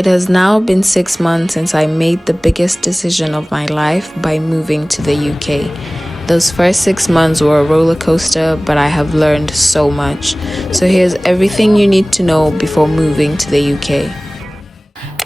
It has now been 6 months since I made the biggest decision of my life by moving to the UK. Those first 6 months were a roller coaster, but I have learned so much. So here's everything you need to know before moving to the UK.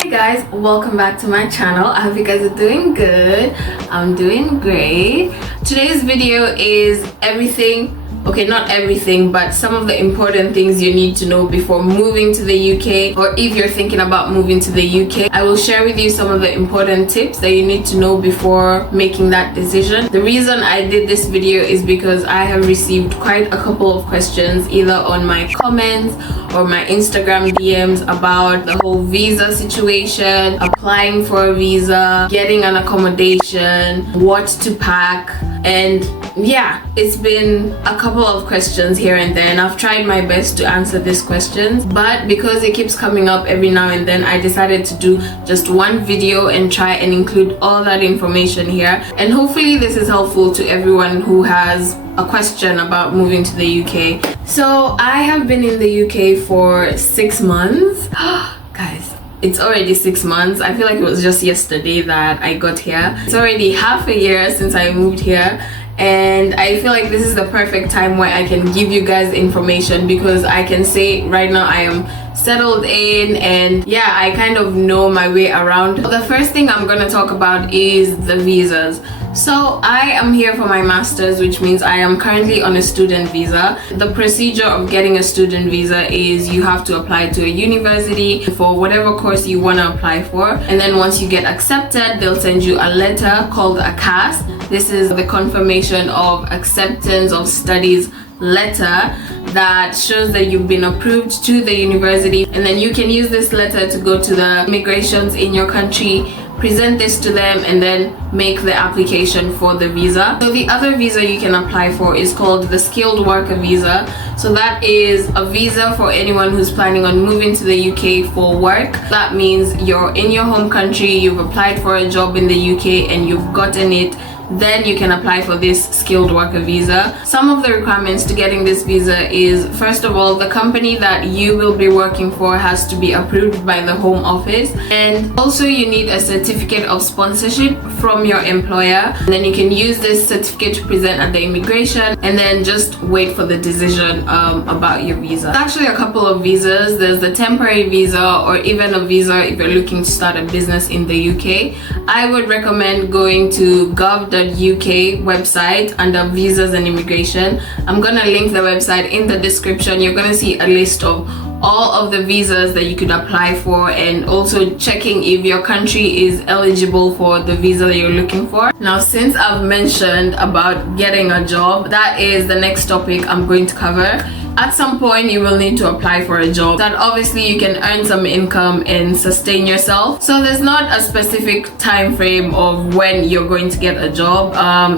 Hey guys, welcome back to my channel. I hope you guys are doing good. I'm doing great. Today's video is everything. Okay, not everything, but some of the important things you need to know before moving to the UK, or if you're thinking about moving to the UK. I will share with you some of the important tips that you need to know before making that decision. The reason I did this video is because I have received quite a couple of questions either on my comments or my Instagram DMs about the whole visa situation, applying for a visa, getting an accommodation, what to pack, and yeah, it's been a couple of questions here and there, and I've tried my best to answer these questions, but because it keeps coming up every now and then, I decided to do just one video and try and include all that information here. And hopefully this is helpful to everyone who has a question about moving to the UK. So I have been in the UK for 6 months. Guys, it's already 6 months. I feel like it was just yesterday that I got here. It's already half a year since I moved here, and I feel like this is the perfect time where I can give you guys information, because I can say right now I am settled in, and yeah, I kind of know my way around. The first thing I'm gonna talk about is the visas. So I am here for my master's, which means I am currently on a student visa. The procedure of getting a student visa is you have to apply to a university for whatever course you want to apply for, and then once you get accepted, they'll send you a letter called a CAS. This is the confirmation of acceptance of studies letter that shows that you've been approved to the university, and then you can use this letter to go to the immigrations in your country, present this to them, and then make the application for the visa. So the other visa you can apply for is called the skilled worker visa. So that is a visa for anyone who's planning on moving to the UK for work. That means you're in your home country, you've applied for a job in the UK and you've gotten it, then you can apply for this skilled worker visa. Some of the requirements to getting this visa is, first of all, the company that you will be working for has to be approved by the Home Office, and also you need a certificate of sponsorship from your employer. And then you can use this certificate to present at the immigration, and then just wait for the decision about your visa. There's actually a couple of visas. There's the temporary visa, or even a visa if you're looking to start a business in the UK. I would recommend going to gov.uk website under visas and immigration. I'm gonna link the website in the description. You're gonna see a list of all of the visas that you could apply for, and also checking if your country is eligible for the visa that you're looking for. Now, since I've mentioned about getting a job, that is the next topic I'm going to cover. At some point you will need to apply for a job that obviously you can earn some income and sustain yourself. So there's not a specific time frame of when you're going to get a job.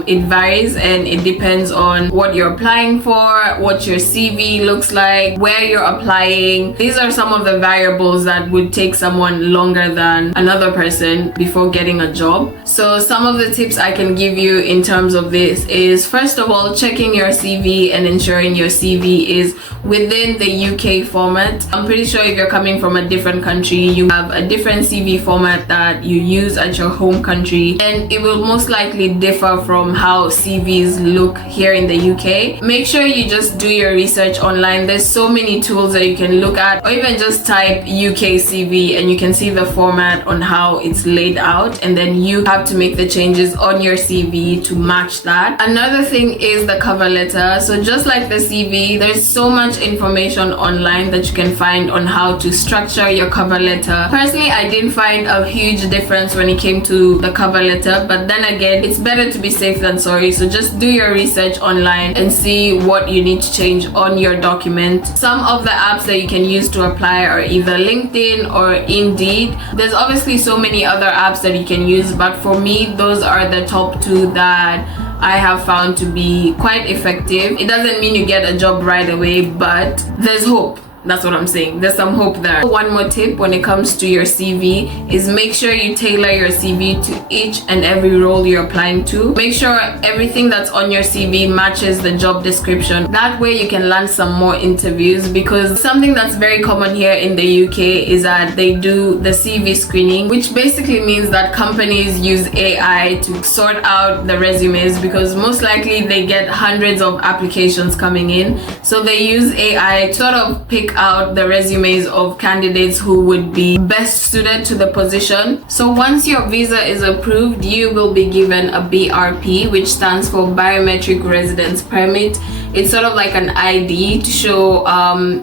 It varies and it depends on what you're applying for, what your CV looks like, where you're applying. These are some of the variables that would take someone longer than another person before getting a job. So some of the tips I can give you in terms of this is, first of all, checking your CV and ensuring your CV is within the UK format. I'm pretty sure if you're coming from a different country, you have a different CV format that you use at your home country, and it will most likely differ from how CVs look here in the UK. Make sure you just do your research online. There's so many tools that you can look at, or even just type UK CV and you can see the format on how it's laid out, and then you have to make the changes on your CV to match that. Another thing is the cover letter. So just like the CV, there's so much information online that you can find on how to structure your cover letter. Personally, I didn't find a huge difference when it came to the cover letter, but then again, it's better to be safe than sorry. So just do your research online and see what you need to change on your document. Some of the apps that you can use to apply are either LinkedIn or Indeed. There's obviously so many other apps that you can use, but for me, those are the top two that I have found to be quite effective. It doesn't mean you get a job right away, but there's hope. That's what I'm saying. There's some hope there. One more tip when it comes to your CV is make sure you tailor your CV to each and every role you're applying to. Make sure everything that's on your CV matches the job description. That way you can land some more interviews, because something that's very common here in the UK is that they do the CV screening, which basically means that companies use AI to sort out the resumes, because most likely they get hundreds of applications coming in. So they use AI to sort of pick out the resumes of candidates who would be best suited to the position. So once your visa is approved, you will be given a BRP, which stands for Biometric Residence Permit. It's sort of like an ID to show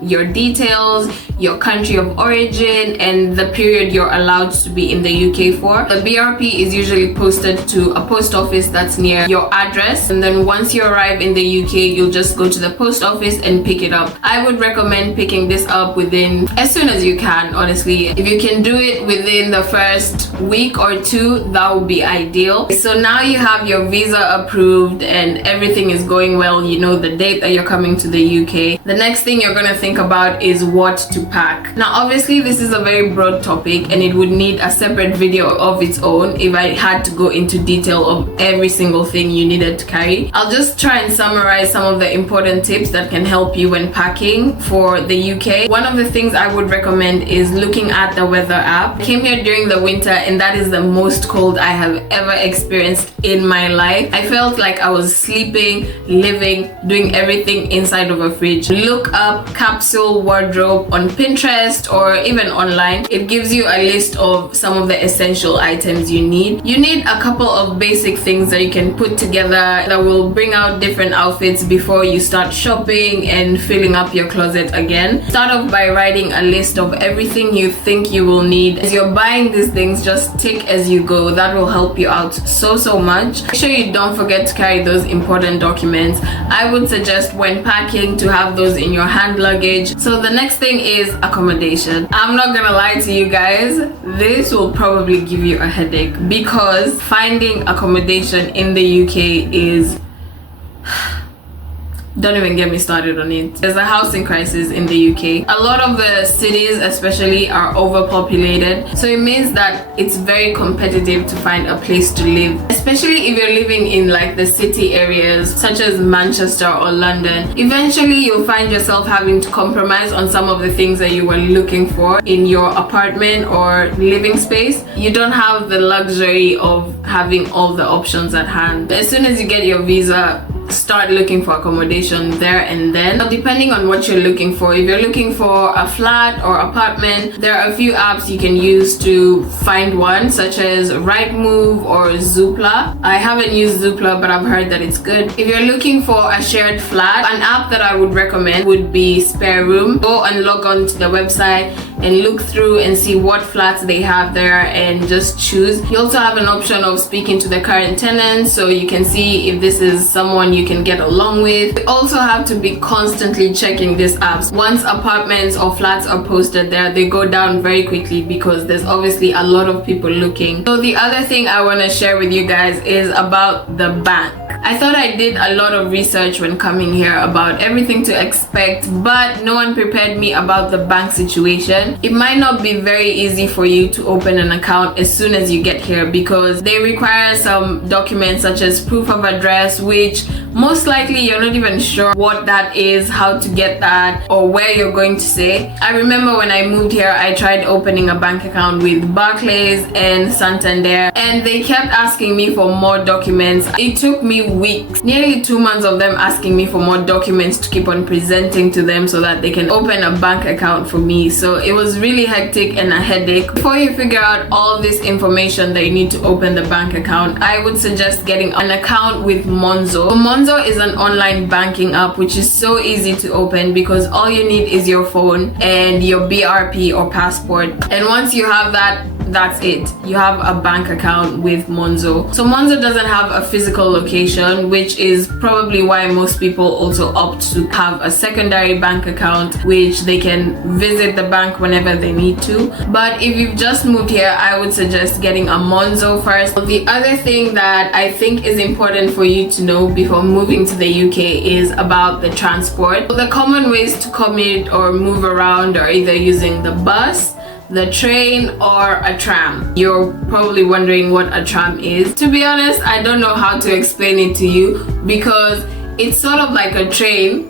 your details, your country of origin, and the period you're allowed to be in the UK for. The BRP is usually posted to a post office that's near your address, and then once you arrive in the UK, you'll just go to the post office and pick it up. I would recommend picking this up as soon as you can, honestly. If you can do it within the first week or two, that would be ideal. So now you have your visa approved and everything is going well. You know the date that you're coming to the UK. The next thing you're gonna think about is what to pack. Now obviously this is a very broad topic and it would need a separate video of its own if I had to go into detail of every single thing you needed to carry. I'll just try and summarize some of the important tips that can help you when packing for the UK. One of the things I would recommend is looking at the weather app. I came here during the winter and that is the most cold I have ever experienced in my life. I felt like I was sleeping, living, doing everything inside of a fridge. Look up capsule wardrobe on Pinterest or even online. It gives you a list of some of the essential items you need. You need a couple of basic things that you can put together that will bring out different outfits before you start shopping and filling up your closet again. Start off by writing a list of everything you think you will need. As you're buying these things, just tick as you go. That will help you out so much. Make sure you don't forget to carry those important documents. I would suggest when packing to have those in your hand luggage. So the next thing is accommodation. I'm not gonna lie to you guys, this will probably give you a headache because finding accommodation in the UK is don't even get me started on it. There's a housing crisis in the UK. A lot of the cities especially are overpopulated, so it means that it's very competitive to find a place to live, especially if you're living in like the city areas such as Manchester or London. Eventually you'll find yourself having to compromise on some of the things that you were looking for in your apartment or living space. You don't have the luxury of having all the options at hand. As soon as you get your visa, start looking for accommodation there and then. Now, depending on what you're looking for, if you're looking for a flat or apartment, there are a few apps you can use to find one, such as Rightmove or Zoopla. I haven't used Zoopla, but I've heard that it's good. If you're looking for a shared flat, an app that I would recommend would be Spare Room. Go and log on to the website and look through and see what flats they have there and just choose. You also have an option of speaking to the current tenants, so you can see if this is someone you can get along with. You also have to be constantly checking these apps. Once apartments or flats are posted there, they go down very quickly because there's obviously a lot of people looking. So the other thing I want to share with you guys is about the bank. I thought I did a lot of research when coming here about everything to expect, but no one prepared me about the bank situation. It might not be very easy for you to open an account as soon as you get here because they require some documents such as proof of address, which most likely you're not even sure what that is, how to get that, or where you're going to stay. I remember when I moved here, I tried opening a bank account with Barclays and Santander, and they kept asking me for more documents. It took me weeks, nearly 2 months of them asking me for more documents to keep on presenting to them so that they can open a bank account for me. So it was really hectic and a headache. Before you figure out all this information that you need to open the bank account, I would suggest getting an account with Monzo. So Monzo is an online banking app which is so easy to open because all you need is your phone and your BRP or passport, and once you have that, that's it. You have a bank account with Monzo. So Monzo doesn't have a physical location, which is probably why most people also opt to have a secondary bank account, which they can visit the bank whenever they need to. But if you've just moved here, I would suggest getting a Monzo first. The other thing that I think is important for you to know before moving to the UK is about the transport. The common ways to commute or move around are either using the bus, the train, or a tram. You're probably wondering what a tram is. To be honest, I don't know how to explain it to you because it's sort of like a train,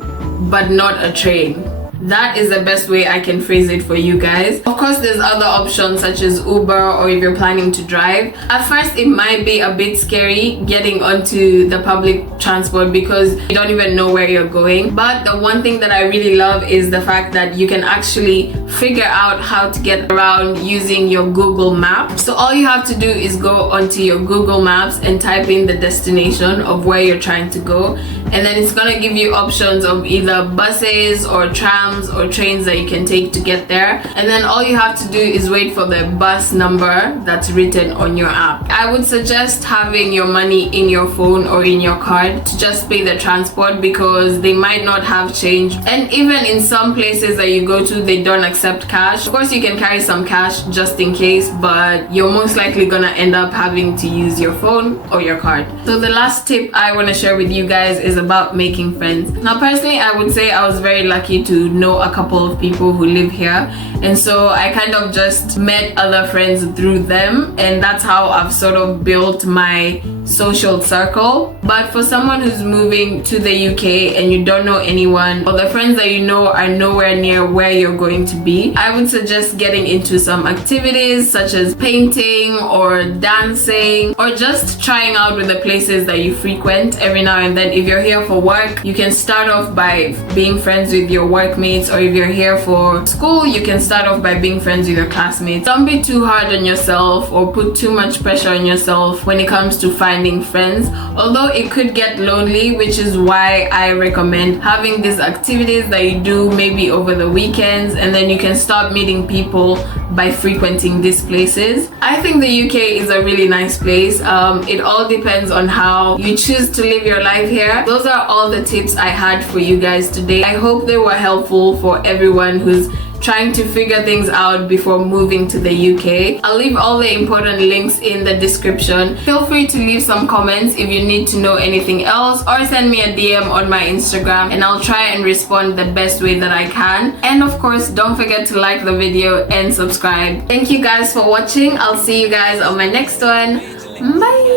but not a train. That is the best way I can phrase it for you guys. Of course, there's other options such as Uber, or if you're planning to drive. At first, it might be a bit scary getting onto the public transport because you don't even know where you're going. But the one thing that I really love is the fact that you can actually figure out how to get around using your Google Maps. So all you have to do is go onto your Google Maps and type in the destination of where you're trying to go. And then it's gonna give you options of either buses or trams or trains that you can take to get there. And then all you have to do is wait for the bus number that's written on your app. I would suggest having your money in your phone or in your card to just pay the transport because they might not have change. And even in some places that you go to, they don't accept cash. Of course, you can carry some cash just in case, but you're most likely gonna end up having to use your phone or your card. So the last tip I want to share with you guys is about making friends. Now personally, I would say I was very lucky to know a couple of people who live here, and so I kind of just met other friends through them, and that's how I've sort of built my social circle. But for someone who's moving to the UK and you don't know anyone, or the friends that you know are nowhere near where you're going to be, I would suggest getting into some activities such as painting or dancing, or just trying out with the places that you frequent every now and then. If you're here for work, you can start off by being friends with your workmates, or if you're here for school, you can start off by being friends with your classmates. Don't be too hard on yourself or put too much pressure on yourself when it comes to finding friends, although it could get lonely, which is why I recommend having these activities that you do maybe over the weekends, and then you can start meeting people by frequenting these places. I think the UK is a really nice place. It all depends on how you choose to live your life here. Those are all the tips I had for you guys today. I hope they were helpful for everyone who's trying to figure things out before moving to the UK. I'll leave all the important links in the description. Feel free to leave some comments if you need to know anything else, or send me a DM on my Instagram and I'll try and respond the best way that I can. And of course, don't forget to like the video and subscribe. Thank you guys for watching. I'll see you guys on my next one. Bye.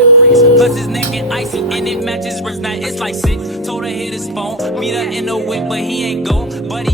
Plus his neck and icy and it matches wrist. Now it's like sick. Told her hit his phone, meet her in the whip, but he ain't go. But he